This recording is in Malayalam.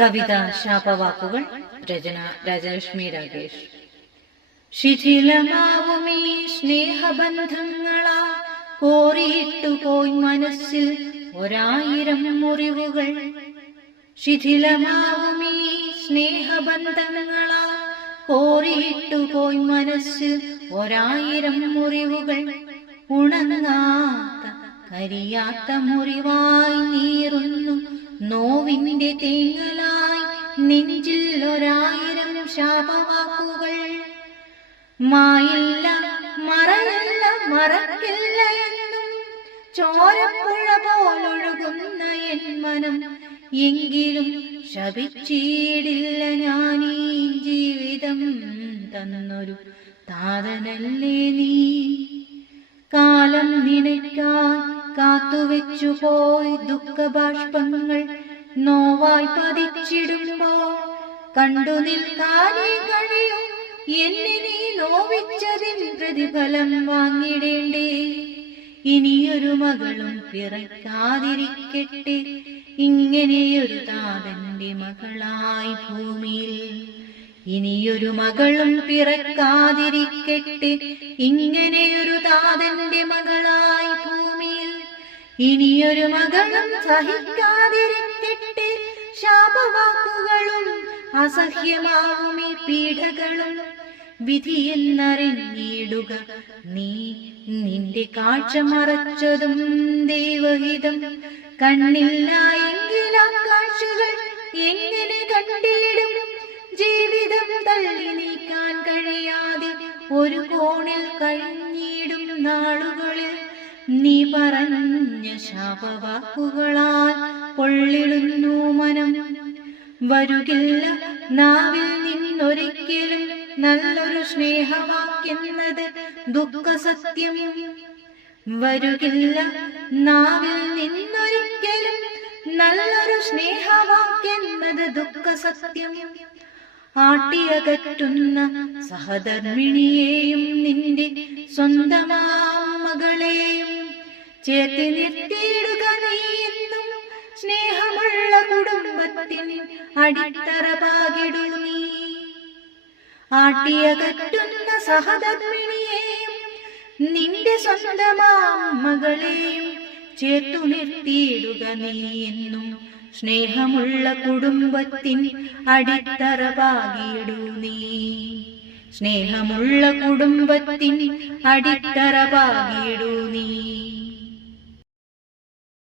കവിത ശാപവാക്കുകൾ രചന രാജലക്ഷ്മി രാകേഷ്. ശിഥിലമാവുമീ സ്നേഹബന്ധങ്ങളാ കോറിയിട്ടു പോയി മനസ്സിൽ ഒരായിരം മുറിവുകൾ. ശിഥിലമാവുമീ സ്നേഹബന്ധങ്ങളാ കോറിയിട്ടു പോയി മനസ്സിൽ ഒരായിരം മുറിവുകൾ. ഉണങ്ങാത്ത കരിയാത്ത മുറിവായി നീറുന്നു നോവിന്റെ തേങ്ങലായി നെഞ്ചിൽ ഒരായിരം ശാപവാക്കുകൾ. മായില്ല മറയില്ല മറക്കില്ല എന്നും ചോരപ്പുഴ പോലൊഴുകുന്ന എൻ മനം. എങ്കിലും ശപിച്ചിടില്ല ഈ ജീവിതം തന്നൊരു താതനല്ലേ നീ? കാലം നിനയ്ക്കാൻ കാത്തുവെച്ചു പോയി ദുഃഖബാഷ്പങ്ങൾ നോവായി പതിച്ചിടുമ്പോൾ കണ്ടു നിൽക്കാനേ കഴിയും. എന്നെ നീ നോവിച്ചതിൻ പ്രതിഫലം വാങ്ങിടേണ്ടേ? ഇനിയൊരു മകളും പിറക്കാതിരിക്കട്ടെ. ഇങ്ങനെയൊരു താതന്റെ മകളായി ഭൂമിയിൽ. ഇനിയൊരു മകളും പിറക്കാതിരിക്കട്ടെ. ഇങ്ങനെയൊരു താതന്റെ മകളായി ഭൂമിയിൽ. ഇനിയൊരു മകളും സഹിക്കാതിരിക്കട്ടെ ശാപവാക്കുകളും അസഹ്യമാവും ഈ പീഡകളും. വിധിയെന്നറിഞ്ഞിടുക നീ നിന്റെ കാഴ്ച മറച്ചതും ദൈവഹിതം. കണ്ണില്ല എങ്കിൽ ആ കാഴ്ചകൾ എങ്ങനെ കണ്ടിടും? ജീവിതം തള്ളി നീക്കാൻ കഴിയാതെ ഒരു കോണിൽ കഴിഞ്ഞിടും നാളുകളിൽ. നീ പറഞ്ഞ ശാപവാക്കുകളാൽ പൊള്ളിടുന്നു മനം. വരുകില്ല നാവിൽ നിന്നൊരിക്കലും നല്ലൊരു സ്നേഹവാക്കെന്നത് ദുഃഖസത്യം. വരുകില്ല നാവിൽ നിന്നൊരിക്കലും നല്ലൊരു സ്നേഹവാക്കെന്നത് ദുഃഖസത്യം. ആട്ടിയകറ്റുന്ന സഹധർമ്മിണിയെയും നിന്റെ സ്വന്തമാം ചേർത്തി നിർത്തിയിടുക നീ എന്നും സ്നേഹമുള്ള കുടുംബത്തിന് അടിത്തറ പാകിടു നീ. ആട്ടിയകറ്റുന്ന സഹധർമ്മിണിയെയും നിന്റെ സ്വന്തമാം മകളെയും ചേർത്തു നിർത്തിയിടുക നീ എന്നും സ്നേഹമുള്ള കുടുംബത്തിൻ അടിത്തറ പാകിയിടൂ നീ. സ്നേഹമുള്ള കുടുംബത്തിൻ അടിത്തറ പാകിയിടൂ നീ.